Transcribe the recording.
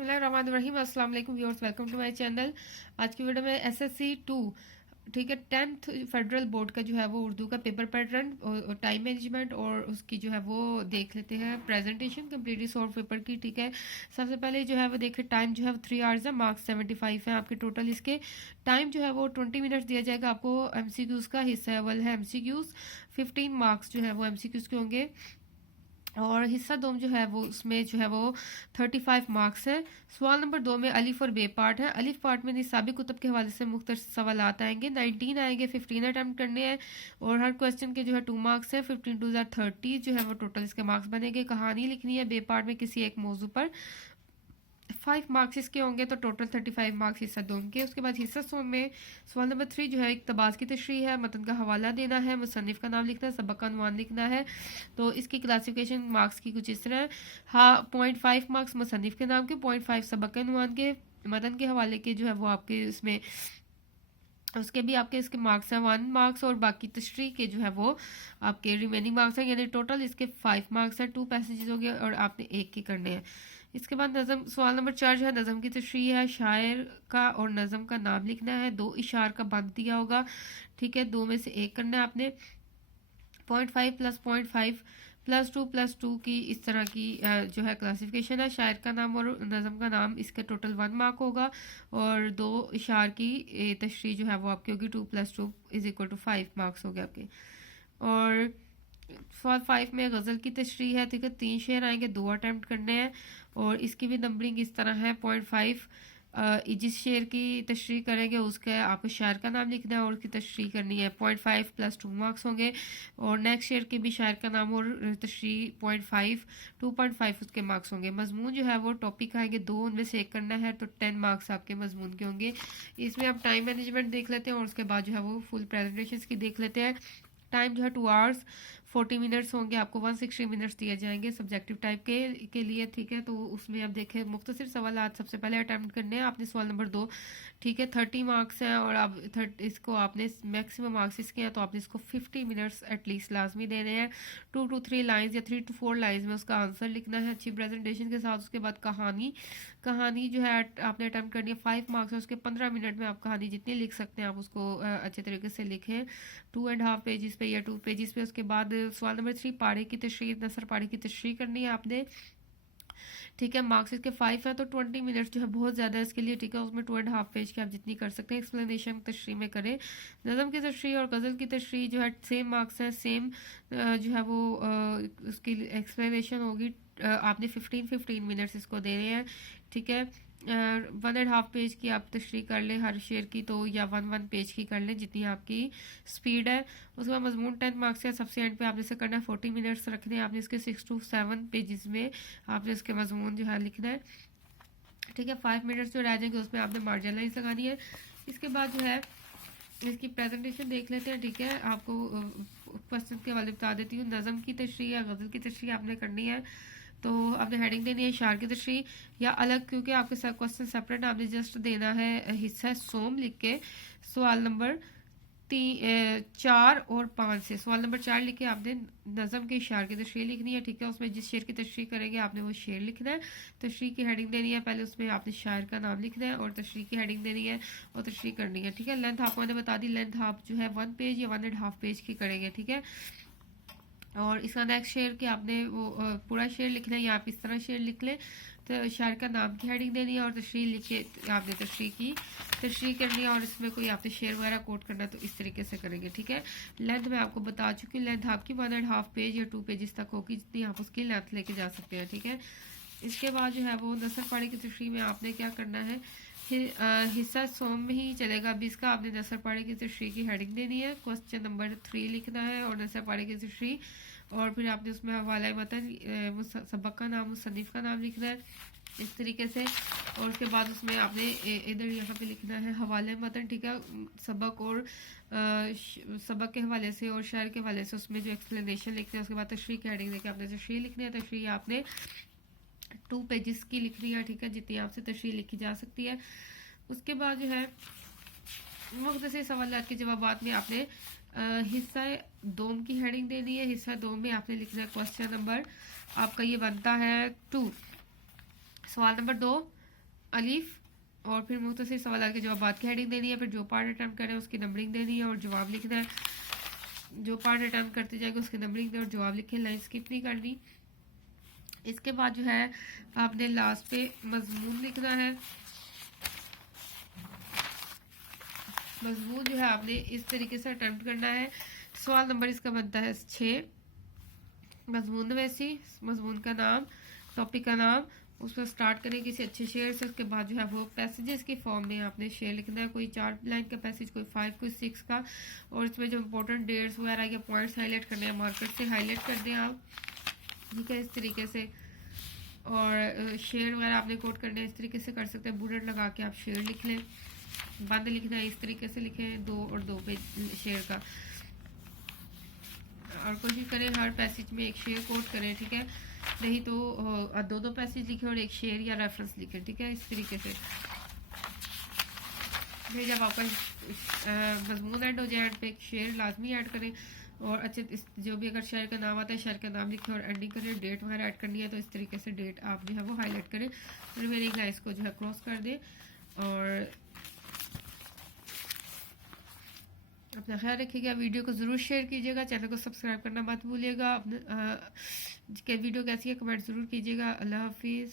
बिस्मिल्लाहिर्रहमानिर्रहीम। अस्सलाम वालेकुम viewers, welcome to my channel. आज की वीडियो में एसएससी 2 ठीक है 10th फेडरल बोर्ड का जो है वो उर्दू का पेपर पैटर्न और टाइम मैनेजमेंट और उसकी जो है वो देख लेते हैं प्रेजेंटेशन कम्प्लीटली सॉल्व पेपर की। ठीक है, सबसे पहले जो है वो देखें टाइम जो है 3 आवर्स है, मार्क्स 75 है आपके टोटल। इसके टाइम जो है वो 20 मिनट्स दिया जाएगा आपको। एमसीक्यूज का हिस्सा अव्वल है एमसीक्यूज, 15 मार्क्स जो है वो एमसीक्यूज के होंगे और हिस्सा दो जो है वो उसमें जो है वो 35 मार्क्स है। सवाल नंबर 2 में अलिफ और बे पार्ट है। अलिफ पार्ट में निसाबी कुतुब के हवाले से मुख्तलिफ सवालात आएंगे, 19 आएंगे, 15 अटैम्प्ट करने हैं और हर क्वेश्चन के जो है 2 मार्क्स है। 15 2 30 जो है वो टोटल इसके मार्क्स बनेंगे। कहानी लिखनी है बे पार्ट में किसी एक मौजू पर, 5 मार्क्स इसके होंगे तो टोटल 35 मार्क्स हिस्सा दो के। उसके बाद हिस्सा सो में सवाल नंबर 3 जो है इक़्तिबास की तशरीह है, मतन का हवाला देना है, मुसन्निफ का नाम लिखना है, सबक का अनुमान लिखना है। तो इसकी क्लासिफिकेशन मार्क्स की कुछ इस तरह है। हाँ, 0.5 मार्क्स मुसन्निफ के नाम के, 0.5 सबक के अनुमान के, मतन के हवाले के जो है वो आपके इसमें उसके भी आपके इसके मार्क्स हैं 1 मार्क्स और बाकी तशरीह के जो है वो आपके रिमेनिंग मार्क्स हैं, यानी टोटल इसके 5 मार्क्स हैं। 2 पैसेजेस हो गए और आपने एक ही करने हैं। इसके बाद नज़म सवाल नंबर 4 जो है नज़म की तशरीह है, शायर का और नज़म का नाम लिखना है, 2 इशार का बंद दिया होगा। ठीक है, 2 में से एक करना है आपने। 0.5 प्लस 0.5 प्लस टू की इस तरह की जो है क्लासिफिकेशन है। शायर का नाम और नज़म का नाम इसका टोटल 1 मार्क होगा और 2 इशार की तशरीह जो है वो आपकी होगी 2 + 2 = 5 मार्क्स हो गए आपके। और सवाल 5 में गज़ल की तशरीह है। ठीक है, 3 शेर आएंगे, 2 अटैम्प्ट करने हैं और इसकी भी नंबरिंग इस तरह है। 0.5 जिस शेर की तशरीह करेंगे उसका आपको शायर का नाम लिखना है और उसकी तशरीह करनी है। 0.5 + 2 मार्क्स होंगे और नेक्स्ट शेर के भी शायर का नाम और तशरीह 0.5 2.5 उसके मार्क्स होंगे। मजमून जो है वो टॉपिक आएंगे 2, उनमें से एक करना है तो 10 मार्क्स आपके मजमून के होंगे। इसमें आप टाइम मैनेजमेंट देख लेते हैं और उसके बाद जो है वो फुल प्रेजेंटेशन की देख लेते हैं। टाइम जो है 2 आवर्स 40 मिनट्स होंगे, आपको 160 मिनट्स दिए जाएंगे सब्जेक्टिव टाइप के लिए। ठीक है, तो उसमें आप देखें मुख्तसर सवाल सबसे पहले अटैम्प्ट करने हैं आपने। सवाल नंबर 2 ठीक है 30 मार्क्स हैं और आप इसको आपने मैक्सिमम मार्क्स इसके हैं तो आपने इसको 50 मिनट्स एटलीस्ट लाजमी देने हैं। 2 to 3 लाइन्स या 3 to 4 लाइन्स में उसका आंसर लिखना है अच्छी प्रेजेंटेशन के साथ। उसके बाद कहानी जो है आपने अटैम्प्ट करनी है, 5 मार्क्स है उसके। 15 मिनट में आप कहानी जितनी लिख सकते हैं आप उसको अच्छे तरीके से लिखें 2.5 पेजेस पे या 2 पेजेस पे। उसके बाद सवाल नंबर 3 पाड़े की तशरीह, नसर पाड़े की तशरीह करनी है आपने। ठीक है, मार्क्स इसके 5 है तो 20 मिनट्स जो है बहुत ज़्यादा है इसके लिए। ठीक है, उसमें 2.5 पेज के आप जितनी कर सकते हैं एक्सप्लेनेशन तशरीह में करें। नज़म की तशरीह और गज़ल की तशरीह जो है सेम मार्क्स है, सेम जो है वो उसकी एक्सप्लेनेशन होगी। आपने 15 मिनट्स इसको देने हैं। ठीक है, 1.5 पेज की आप तशरीह कर लें हर शेर की तो, या 1 पेज की कर लें जितनी आपकी स्पीड है। उसके बाद मजमून 10 मार्क्स है, सबसे एंड पे आपने इसे करना है 40 मिनट्स रखने हैं आपने इसके। 6 to 7 पेजेस में आपने इसके मजमून जो है लिखना है। ठीक है, 5 मिनट्स जो रह जाएंगे उसमें आपने मार्जिन लाइन्स लगानी है। इसके बाद जो है इसकी प्रेजेंटेशन देख लेते हैं। ठीक है, आपको क्वेश्चन के वाले बता देती हूँ। नज़म की तशरीह या गज़ल की तशरीह आपने करनी है तो आपने हेडिंग देनी है शार की तशरीह या अलग, क्योंकि आपके साथ क्वेश्चन सेपरेट आपने जस्ट देना है हिस्सा सोम लिख के। सवाल नंबर 4 और 5 से सवाल नंबर 4 लिख के आपने नज़म के शार की तशरीह लिखनी है। ठीक है, उसमें जिस शेर की तशरीह करेंगे आपने वो शेर लिखना है। तशरीह की हेडिंग देनी है, पहले उसमें आपने शायर का नाम लिखना है और तशरीह की हेडिंग देनी है और तशरीह करनी है। ठीक है, लेंथ आपको मैंने बता दी, लेंथ आप जो है 1 पेज या 1.5 पेज की करेंगे। ठीक है, और इसका नेक्स्ट शेर के आपने वो पूरा शेर लिखना है या आप इस तरह शेर लिख लें। तो शायर का नाम की हेडिंग देनी है और तशरीह लिखे आपने तशरीह करनी है और इसमें कोई आपने शेर वगैरह कोट करना है तो इस तरीके से करेंगे। ठीक है, लेंथ मैं आपको बता चुकी हूँ, लेंथ आपकी 1.5 पेज या 2 पेजेस तक होगी जितनी आप उसकी लेंथ लेके जा सकते हैं। ठीक है, इसके बाद जो है वो नसर पाड़े की तशरीह में आपने क्या करना है, हिस्सा सोम में ही चलेगा। अभी इसका आपने नसर पाड़े की तशरीह की हेडिंग देनी है, क्वेश्चन नंबर 3 लिखना है और नसर पाड़े की तशरीह और फिर आपने उसमें हवाला मतन सबक का नाम मुसन्निफ का नाम लिखना है इस तरीके से। और उसके बाद उसमें आपने इधर यहाँ पे लिखना है हवाले मतन। ठीक है, सबक और सबक के हवाले से और शायर के हवाले से उसमें जो एक्सप्लेनेशन लिखते हैं। उसके बाद तशरीह की हेडिंग देके आपने तशरीह लिखनी है। तशरीह आपने 2 पेजेस की लिखनी है। ठीक है, जितनी आपसे तशरीह लिखी जा सकती है। उसके बाद जो है मुख्तसर सवालात के जवाबात में आपने हिस्सा 2 की हेडिंग देनी है। हिस्सा 2 में आपने लिखना है क्वेश्चन नंबर आपका ये बनता है 2। सवाल नंबर 2 अलीफ और फिर मुख्तसर सवाल के जवाब की हेडिंग देनी है, फिर जो पार्ट अटैम्प्ट करें उसकी नंबरिंग देनी है और जवाब लिखना है। जो पार्ट अटैम्प्ट करते जाएगा उसकी नंबरिंग दे और जवाब लिखे, लाइन स्किप नहीं करनी। इसके बाद जो है आपने लास्ट पे मजमून लिखना है। मजमून जो है आपने इस तरीके से अटैम्प्ट करना है। सवाल नंबर इसका बनता है 6। मजमून वैसी, मजमून का नाम, टॉपिक का नाम, उस पर स्टार्ट करें किसी अच्छे शेयर से। उसके बाद जो है वो पैसेजेस के फॉर्म में आपने शेयर लिखना है, कोई 4 लाइन का पैसेज, कोई 5, कोई 6 का। और इसमें जो इंपॉर्टेंट डेट्स वगैरह या पॉइंट्स हाईलाइट करने हैं मार्कर से हाईलाइट कर दें आप, ठीक है, इस तरीके से। और शेयर वगैरह आपने कोट करने इस तरीके से कर सकते हैं, बुलेट लगा के आप शेयर लिख लें। बंद लिखना है इस तरीके से लिखें, 2 और 2 पे शेयर का। और कोशिश करें हर पैसेज में एक शेयर कोट करें, ठीक है, नहीं तो 2-2 पैसेज लिखें और एक शेयर या रेफरेंस लिखें, ठीक है, इस तरीके से। फिर जब आपका मजमून ऐड हो जाए एंड पे एक शेयर लाजमी ऐड करें। और अच्छे जो भी अगर शेयर का नाम आता है शेयर का नाम लिखें और एंडिंग करें। डेट वगैरह ऐड करनी है तो इस तरीके से डेट आप जो है वो हाईलाइट करें। फिर मेरी लाइन्स को जो है क्रॉस कर दें और अपना ख्याल रखिएगा। वीडियो को ज़रूर शेयर कीजिएगा, चैनल को सब्सक्राइब करना मत भूलिएगा। अपने वीडियो कैसी है कमेंट ज़रूर कीजिएगा। अल्लाह हाफिज़।